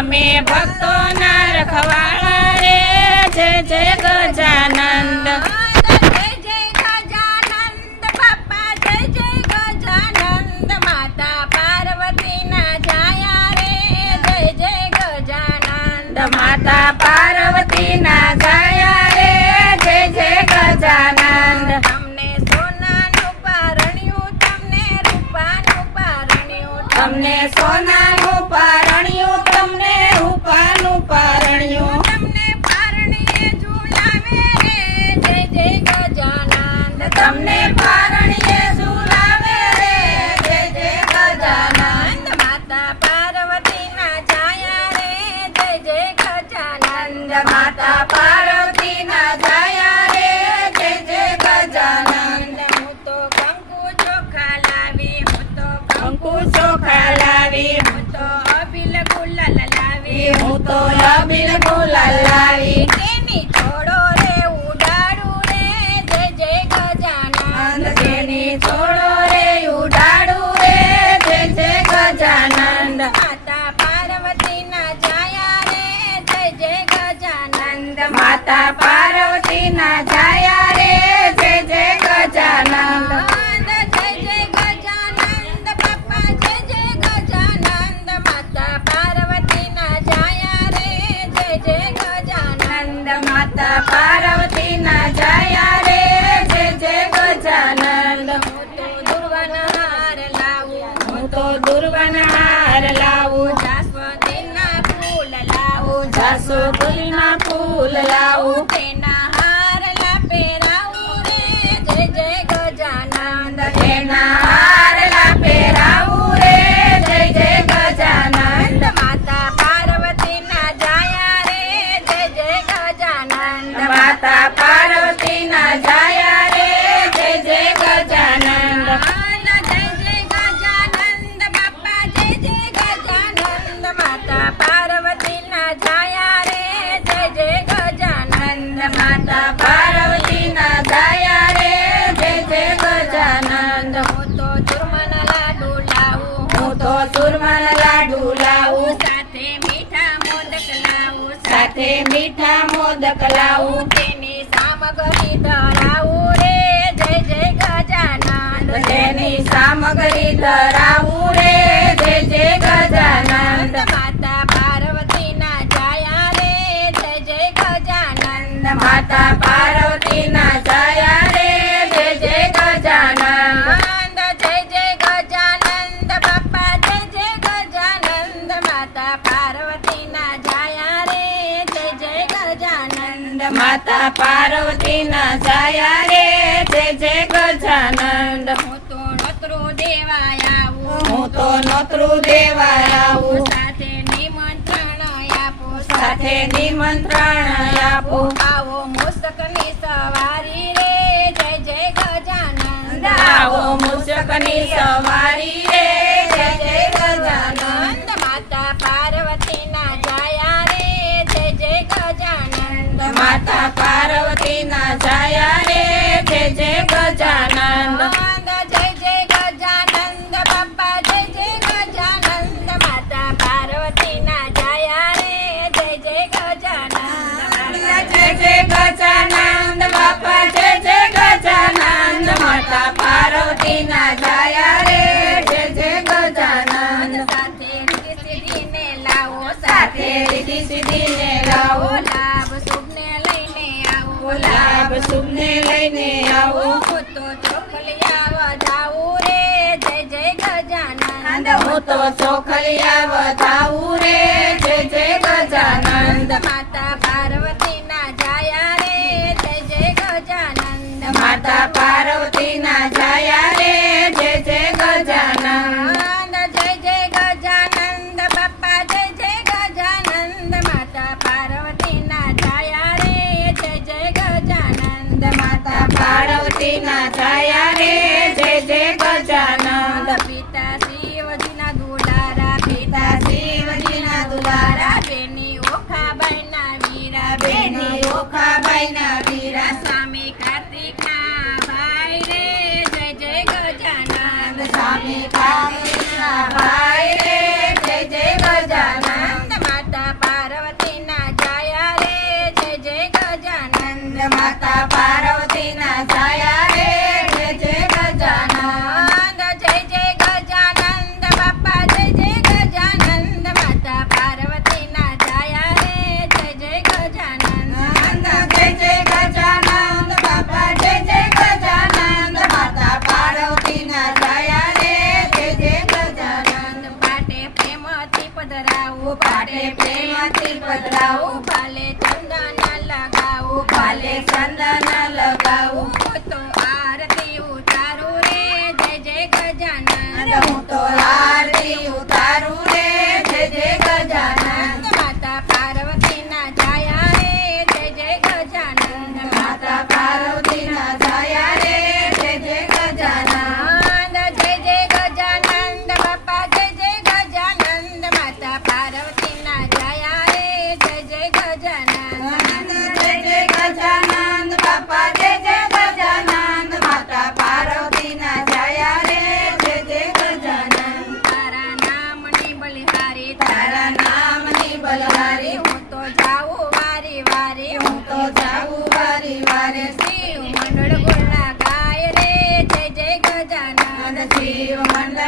અમે ભક્તોના રખવાળા રે. જય જય ગજાનંદ. माता पार માતા પાર્વતી ના જાયા રે. જય જય ગજાનંદ. માતા પાર્વતી ના જયા રે. જય જય ગજાનંદ. દુર્વન હાર લાવું હું તો દુર્વન હાર લાવું. જાસવતી ના ફૂલ લાવું જાસો ફૂલ la U. ચૂરમન લાડુ લાવું. હું તો ચૂરમન લાડુ લાવું. સાથે મીઠા મોદક સાથે મીઠા મોદક તેની સામગ્રી ધરાવું રે. જય જય ગજાનંદ. તેની સામગ્રી ધરાવું રે. જય જય ગજાનંદ. માતા પાર્વતીના જાયા જય જય ગજાનંદ. માતા પાર્વતીના માતા પાર્વતી ના છાયા રે જે જે ગજાનંદ. હું તો નોતરું દેવા આવું. હું તો નોતરું સાથે નિમંત્રણ આપો સાથે નિમંત્રણ આપો. આવો મુસકની સવારી રે જય જય ગજાનંદ. આવો મુસકની સવારી લઈને આવો. લાભ લઈને આવો. તો ચોકલિયા રે. જય જય ગજાનંદ હું તો જય જય ગજાનંદ માતા પાર્વતીના જાયા રે. જય જય ગજાનંદ માતા લગાવું પાટે પ્રેમથી બદલાવું ભાલે ચંદન લગાવું ભાલે ચંદન લગાવું. Radio Manda.